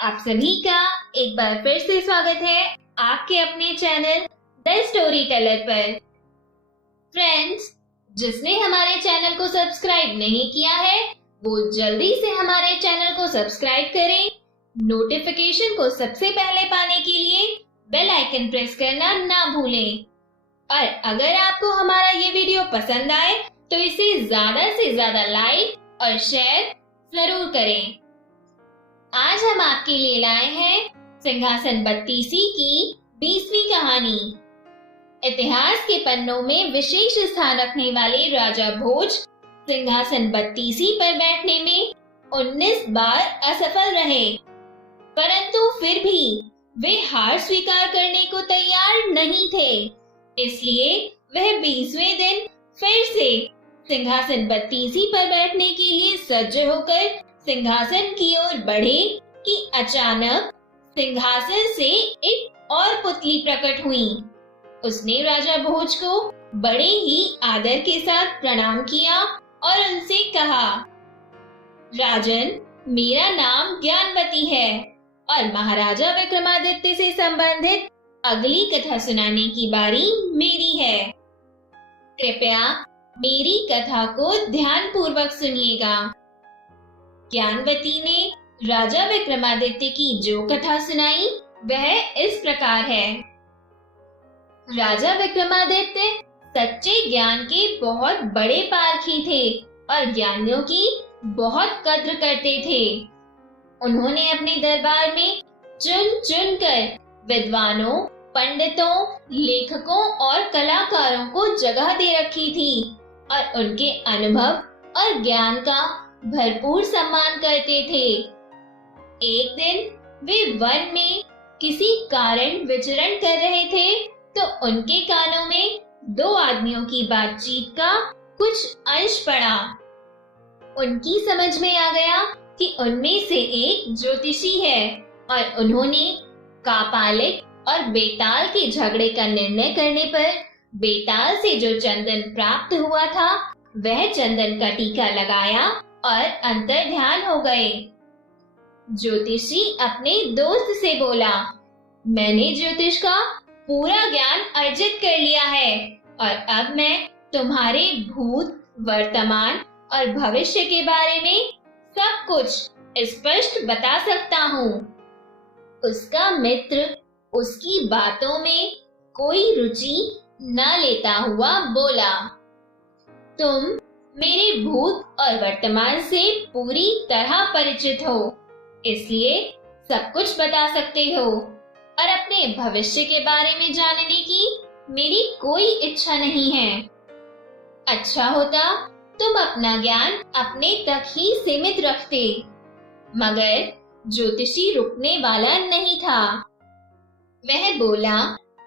आप सभी का एक बार फिर से स्वागत है आपके अपने चैनल द स्टोरी टेलर पर। फ्रेंड्स, जिसने हमारे चैनल को सब्सक्राइब नहीं किया है वो जल्दी से हमारे चैनल को सब्सक्राइब करें। नोटिफिकेशन को सबसे पहले पाने के लिए बेल आइकन प्रेस करना ना भूलें। और अगर आपको हमारा ये वीडियो पसंद आए तो इसे ज्यादा से ज्यादा लाइक और शेयर जरूर करें। आज हम आपके लिए लाए हैं सिंहासन बत्तीसी की 20वीं कहानी। इतिहास के पन्नों में विशेष स्थान रखने वाले राजा भोज सिंहासन बत्तीसी पर बैठने में 19 बार असफल रहे, परंतु फिर भी वे हार स्वीकार करने को तैयार नहीं थे। इसलिए वह 20वें दिन फिर से सिंहासन बत्तीसी पर बैठने के लिए सज्ज होकर सिंहासन की ओर बढ़े कि अचानक सिंहासन से एक और पुतली प्रकट हुई। उसने राजा भोज को बड़े ही आदर के साथ प्रणाम किया और उनसे कहा, राजन, मेरा नाम ज्ञानवती है और महाराजा विक्रमादित्य से संबंधित अगली कथा सुनाने की बारी मेरी है। कृपया मेरी कथा को ध्यान पूर्वक सुनिएगा। ज्ञानवती ने राजा विक्रमादित्य की जो कथा सुनाई वह इस प्रकार है। राजा विक्रमादित्य सच्चे ज्ञान के बहुत बड़े पारखी थे और ज्ञानियों की बहुत कद्र करते थे। उन्होंने अपने दरबार में चुन चुन कर विद्वानों, पंडितों, लेखकों और कलाकारों को जगह दे रखी थी और उनके अनुभव और ज्ञान का भरपूर सम्मान करते थे। एक दिन वे वन में किसी कारण विचरण कर रहे थे तो उनके कानों में दो आदमियों की बातचीत का कुछ अंश पड़ा। उनकी समझ में आ गया कि उनमें से एक ज्योतिषी है और उन्होंने कापालिक और बेताल के झगड़े का निर्णय करने पर बेताल से जो चंदन प्राप्त हुआ था वह चंदन का टीका लगाया और अंतर ध्यान हो गए। ज्योतिषी अपने दोस्त से बोला, मैंने ज्योतिष का पूरा ज्ञान अर्जित कर लिया है और अब मैं तुम्हारे भूत, वर्तमान और भविष्य के बारे में सब कुछ स्पष्ट बता सकता हूँ। उसका मित्र उसकी बातों में कोई रुचि न लेता हुआ बोला, तुम मेरे भूत और वर्तमान से पूरी तरह परिचित हो, इसलिए सब कुछ बता सकते हो और अपने भविष्य के बारे में जानने की मेरी कोई इच्छा नहीं है। अच्छा होता तुम अपना ज्ञान अपने तक ही सीमित रखते। मगर ज्योतिषी रुकने वाला नहीं था। वह बोला,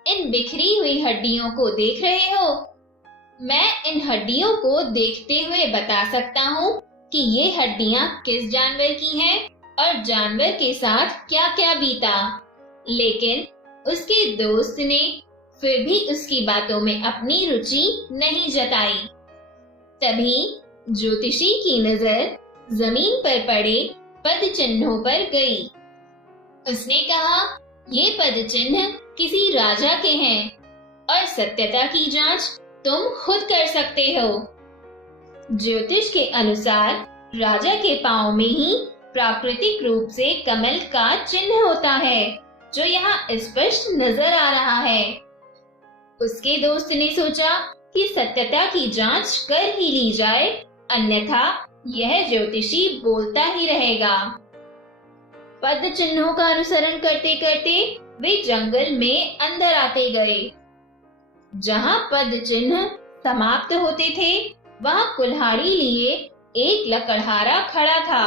इन बिखरी हुई हड्डियों को देख रहे हो? मैं इन हड्डियों को देखते हुए बता सकता हूँ कि ये हड्डियाँ किस जानवर की हैं और जानवर के साथ क्या क्या बीता। लेकिन उसके दोस्त ने फिर भी उसकी बातों में अपनी रुचि नहीं जताई। तभी ज्योतिषी की नजर जमीन पर पड़े पद चिन्हों पर गई। उसने कहा, ये पद चिन्ह किसी राजा के हैं और सत्यता की जांच तुम खुद कर सकते हो। ज्योतिष के अनुसार राजा के पांव में ही प्राकृतिक रूप से कमल का चिन्ह होता है जो यहाँ स्पष्ट नजर आ रहा है। उसके दोस्त ने सोचा कि सत्यता की जांच कर ही ली जाए, अन्यथा यह ज्योतिषी बोलता ही रहेगा। पद चिन्हों का अनुसरण करते करते वे जंगल में अंदर आते गए। जहाँ पद चिन्ह समाप्त होते थे वहाँ कुल्हाड़ी लिए एक लकड़हारा खड़ा था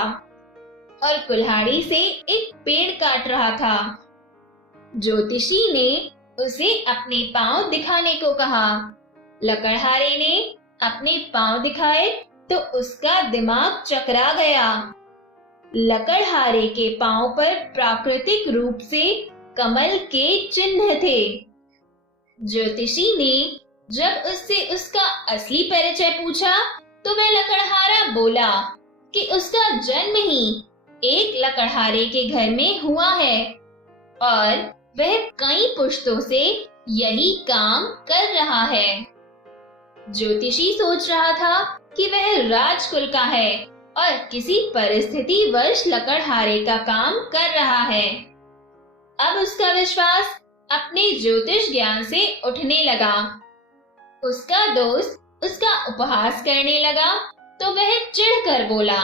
और कुल्हाड़ी से एक पेड़ काट रहा था। ज्योतिषी ने उसे अपने पांव दिखाने को कहा। लकड़हारे ने अपने पांव दिखाए तो उसका दिमाग चकरा गया। लकड़हारे के पांव पर प्राकृतिक रूप से कमल के चिन्ह थे। ज्योतिषी ने जब उससे उसका असली परिचय पूछा तो वह लकड़हारा बोला कि उसका जन्म ही एक लकड़हारे के घर में हुआ है और वह कई पुश्तों से यही काम कर रहा है। ज्योतिषी सोच रहा था कि वह राजकुल का है और किसी परिस्थितिवश लकड़हारे का काम कर रहा है। अब उसका विश्वास अपने ज्योतिष ज्ञान से उठने लगा। उसका दोस्त उसका उपहास करने लगा तो वह चिढ़कर बोला,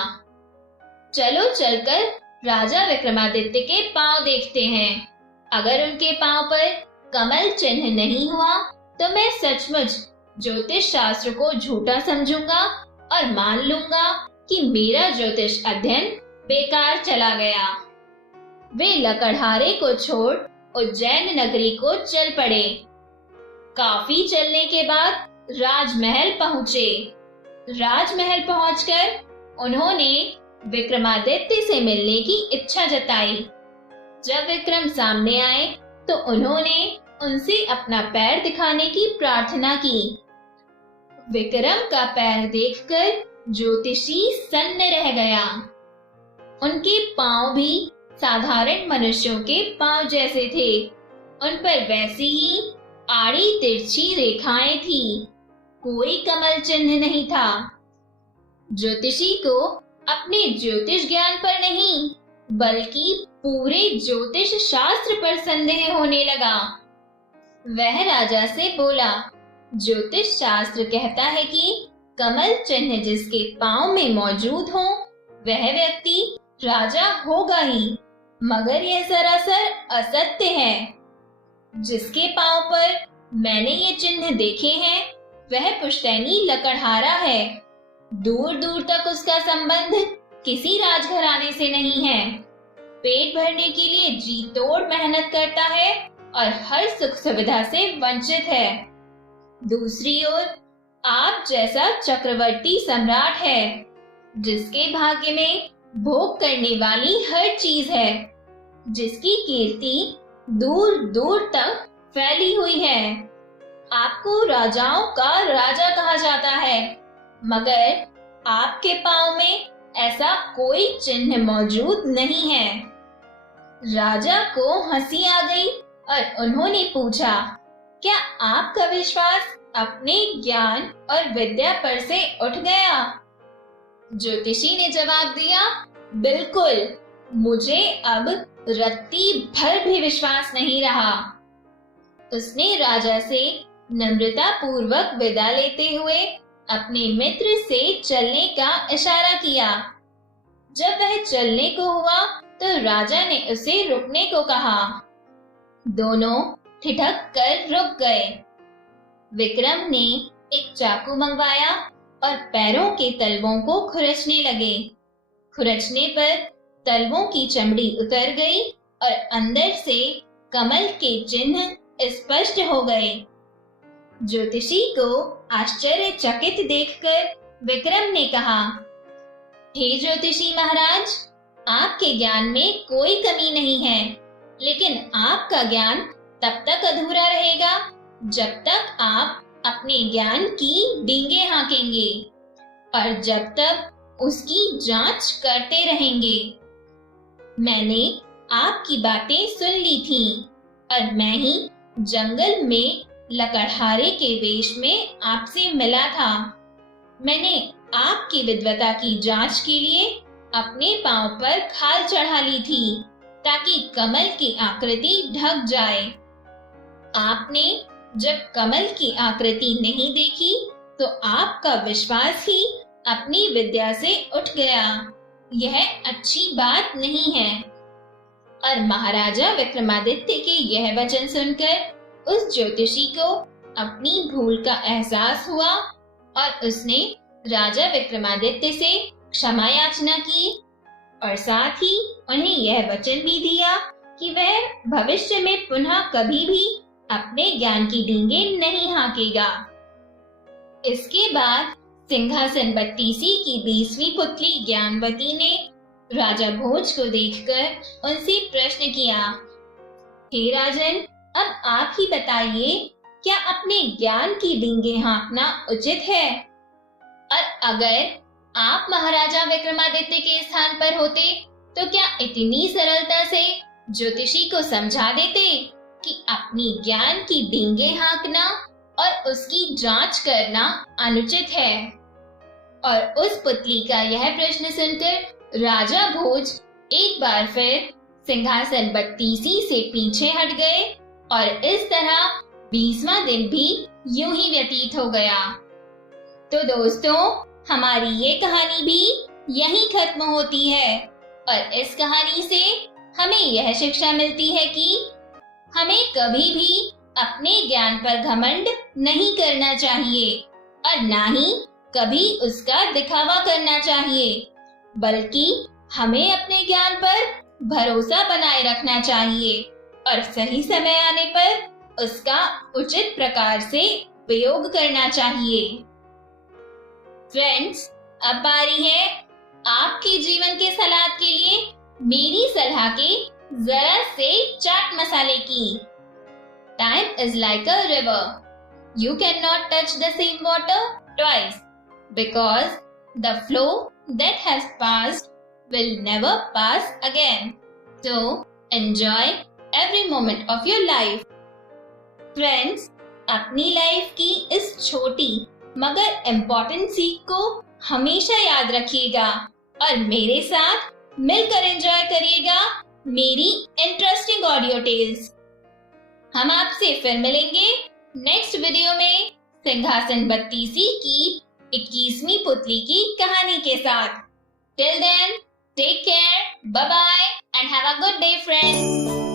चलो चलकर राजा विक्रमादित्य के पांव देखते हैं। अगर उनके पांव पर कमल चिन्ह नहीं हुआ तो मैं सचमुच ज्योतिष शास्त्र को झूठा समझूंगा और मान लूंगा कि मेरा ज्योतिष अध्ययन बेकार चला गया। वे लकड़हारे को छोड़ उज्जैन नगरी को चल पड़े। काफी चलने के बाद राजमहल पहुंचे। राजमहल पहुंचकर उन्होंने विक्रमादित्य से मिलने की इच्छा जताई। जब विक्रम सामने आए तो उन्होंने उनसे अपना पैर दिखाने की प्रार्थना की। विक्रम का पैर देखकर ज्योतिषी सन्न रह गया। उनके पांव भी साधारण मनुष्यों के पांव जैसे थे। उन पर वैसी ही आड़ी तिरछी रेखाएं थी। कोई कमल चिन्ह नहीं था। ज्योतिषी को अपने ज्योतिष ज्ञान पर नहीं बल्कि पूरे ज्योतिष शास्त्र पर संदेह होने लगा। वह राजा से बोला, ज्योतिष शास्त्र कहता है कि कमल चिन्ह जिसके पांव में मौजूद हो वह व्यक्ति राजा होगा ही, मगर यह सरासर असत्य है। जिसके पांव पर मैंने ये चिन्ह देखे हैं वह पुश्तैनी लकड़हारा है। दूर दूर तक उसका संबंध किसी राजघराने से नहीं है। पेट भरने के लिए जी तोड़ मेहनत करता है और हर सुख सुविधा से वंचित है। दूसरी ओर आप जैसा चक्रवर्ती सम्राट है जिसके भाग्य में भोग करने वाली हर चीज है, जिसकी कीर्ति दूर दूर तक फैली हुई है। आपको राजाओं का राजा कहा जाता है, मगर आपके पांव में ऐसा कोई चिन्ह मौजूद नहीं है। राजा को हंसी आ गई और उन्होंने पूछा, क्या आपका विश्वास अपने ज्ञान और विद्या पर से उठ गया? ज्योतिषी ने जवाब दिया, बिल्कुल, मुझे अब रत्ती भर भी विश्वास नहीं रहा। उसने राजा से नम्रता पूर्वक विदा लेते हुए अपने मित्र से चलने का इशारा किया। जब वह चलने को हुआ तो राजा ने उसे रुकने को कहा। दोनों ठिठक कर रुक गए। विक्रम ने एक चाकू मंगवाया और पैरों के तलवों को खुरचने लगे। खुरचने पर तलवों की चमड़ी उतर गई और अंदर से कमल के चिन्ह स्पष्ट हो गए। ज्योतिषी को आश्चर्यचकित देखकर विक्रम ने कहा, हे ज्योतिषी महाराज, आपके ज्ञान में कोई कमी नहीं है, लेकिन आपका ज्ञान तब तक अधूरा रहेगा जब तक आप अपने ज्ञान की डींगे हाँकेंगे और जब तक उसकी जांच करते रहेंगे। मैंने आपकी बातें सुन ली थीं और मैं ही जंगल में लकड़हारे के वेश में आपसे मिला था। मैंने आपकी विद्वता की जांच के लिए अपने पांव पर खाल चढ़ा ली थी ताकि कमल की आकृति ढक जाए। आपने जब कमल की आकृति नहीं देखी तो आपका विश्वास ही अपनी विद्या से उठ गया। यह अच्छी बात नहीं है। और महाराजा विक्रमादित्य के यह वचन सुनकर उस ज्योतिषी को अपनी भूल का एहसास हुआ और उसने राजा विक्रमादित्य से क्षमा याचना की और साथ ही उन्हें यह वचन भी दिया कि वह भविष्य में पुनः कभी भी अपने ज्ञान की डींगे नहीं हाँकेगा। इसके बाद सिंहासन बत्तीसी की 20वीं पुत्री ज्ञानवती ने राजा भोज को देखकर उनसे प्रश्न किया, हे राजन, अब आप ही बताइए, क्या अपने ज्ञान की डींगे हाँकना उचित है? और अगर आप महाराजा विक्रमादित्य के स्थान पर होते तो क्या इतनी सरलता से ज्योतिषी को समझा देते कि अपनी ज्ञान की डींगे हाँकना और उसकी जांच करना अनुचित है। और उस पुतली का यह प्रश्न सुनकर राजा भोज एक बार फिर सिंहासन बत्तीसी से पीछे हट गए और इस तरह 20वां दिन भी यूं ही व्यतीत हो गया। तो दोस्तों, हमारी ये कहानी भी यहीं खत्म होती है और इस कहानी से हमें यह शिक्षा मिलती है कि हमें कभी भी अपने ज्ञान पर घमंड नहीं करना चाहिए और ना ही कभी उसका दिखावा करना चाहिए, बल्कि हमें अपने ज्ञान पर भरोसा बनाए रखना चाहिए और सही समय आने पर उसका उचित प्रकार से उपयोग करना चाहिए। फ्रेंड्स, अब बारी है आपके जीवन के सलाद के लिए मेरी सलाह के जरा से चाट मसाले की। Time is like a river. You cannot touch the same water twice because the flow that has passed will never pass again. So enjoy every moment of your life. Friends, अपनी लाइफ की इस छोटी मगर important सीख को हमेशा याद रखिएगा और मेरे साथ मिलकर एंजॉय करिएगा मेरी इंटरेस्टिंग ऑडियो टेल्स। हम आपसे फिर मिलेंगे नेक्स्ट वीडियो में सिंहासन बत्तीसी की 21वीं पुतली की कहानी के साथ। Till then, take care, bye bye and have a good day friends.